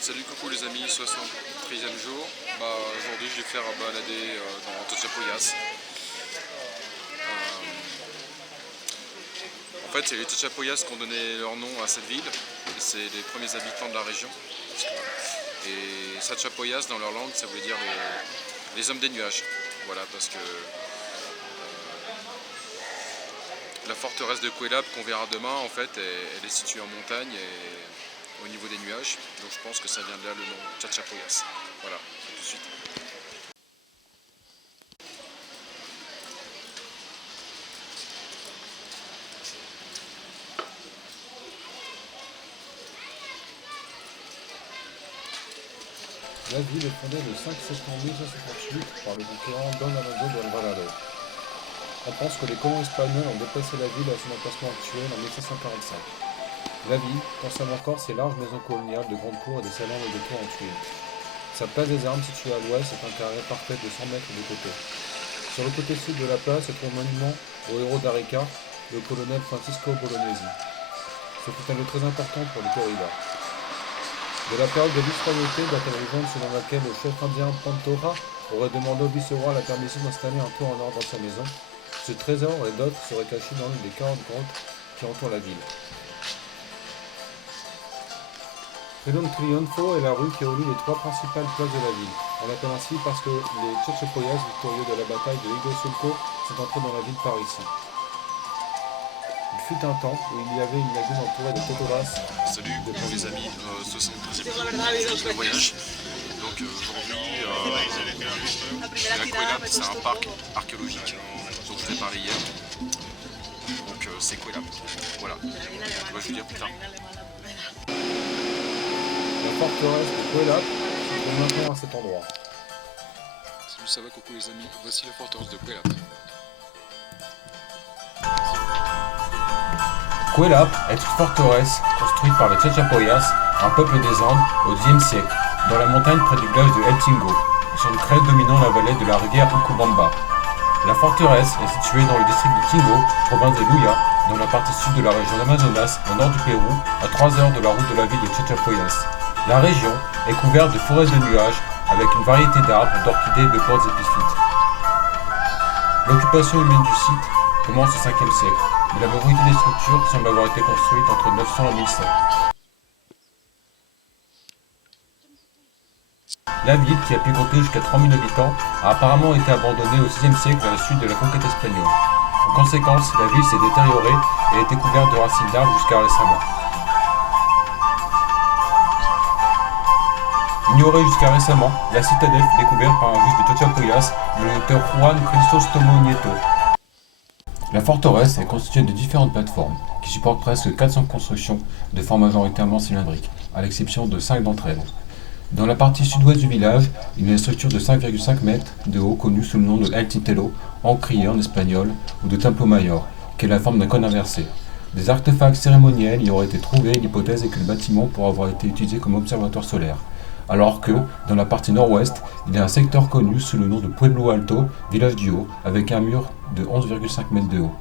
Salut, coucou les amis, 73e jour. Aujourd'hui je vais faire balader dans Tochapoyas. En fait, c'est les Tochapoyas qui ont donné leur nom à cette ville. C'est les premiers habitants de la région. Et Sachapoyas, dans leur langue, ça voulait dire les hommes des nuages. Voilà, parce que la forteresse de Cuélap qu'on verra demain, en fait, elle est située en montagne et au niveau des nuages. Donc je pense que ça vient de là le nom Chachapoyas. Voilà, à tout de suite. La ville est fondée le 5 septembre 1638 par le conquérant Don Alonso de Alvarado. On pense que les colons espagnols ont déplacé la ville à son emplacement actuel en 1745. La ville conserve encore ses larges maisons coloniales de grandes cours et des salons et des tours en tuiles. Sa place des armes située à l'ouest est un carré parfait de 100 mètres de côté. Sur le côté sud de la place se trouve un monument au héros d'Arica, le colonel Francisco Bolognesi. Ce fut un lieu très important pour les corridas. De la période de l'historiété date la légende selon laquelle le chef indien Pantoja aurait demandé au vice-roi la permission d'installer un toit en or dans sa maison. Ce trésor et d'autres seraient cachés dans l'une des 40 grottes qui entourent la ville. Redon Triunfo est la rue qui relie les trois principales places de la ville. On l'appelle ainsi parce que les Chachapoyas, victorieux de la bataille de Iguazulco, sont entrés dans la ville par ici. Il fut un temps où il y avait une lagune entourée de totoras. Salut, coucou les amis, 73e jour de voyage. Donc aujourd'hui, je suis à Cuélap, c'est un parc archéologique dont je vous ai parlé hier. Donc c'est Cuélap. Voilà. Moi je vous dis à plus tard. La forteresse de Cuélap se trouve maintenant à cet endroit. Salut, ça va, coucou les amis, voici la forteresse de Cuélap. Cuélap est une forteresse construite par les Chachapoyas, un peuple des Andes, au Xe siècle, dans la montagne près du village de El Tingo, sur une crête dominant la vallée de la rivière Ucubamba. La forteresse est située dans le district de Tingo, province de Luya, dans la partie sud de la région d'Amazonas, au nord du Pérou, à 3 heures de la route de la ville de Chachapoyas. La région est couverte de forêts de nuages, avec une variété d'arbres, d'orchidées et de plantes épiphytes. L'occupation humaine du site commence au 5e siècle, mais la majorité des structures semble avoir été construite entre 900 et 1100. La ville, qui a pu compter jusqu'à 3000 habitants, a apparemment été abandonnée au 6e siècle à la suite de la conquête espagnole. En conséquence, la ville s'est détériorée et a été couverte de racines d'arbres jusqu'à récemment. Ignorée jusqu'à récemment, la citadelle fut découverte par un juge de Chachapoyas, le docteur Juan Crisóstomo Nieto. La forteresse est constituée de différentes plateformes, qui supportent presque 400 constructions de forme majoritairement cylindrique, à l'exception de 5 d'entre elles. Dans la partie sud-ouest du village, il y a une structure de 5,5 mètres de haut connue sous le nom de El Tintero, encrier en espagnol, ou de Templo Mayor, qui est la forme d'un cône inversé. Des artefacts cérémoniels y auraient été trouvés et l'hypothèse est que le bâtiment pourrait avoir été utilisé comme observatoire solaire. Alors que, dans la partie nord-ouest, il y a un secteur connu sous le nom de Pueblo Alto, village du haut, avec un mur de 11,5 mètres de haut.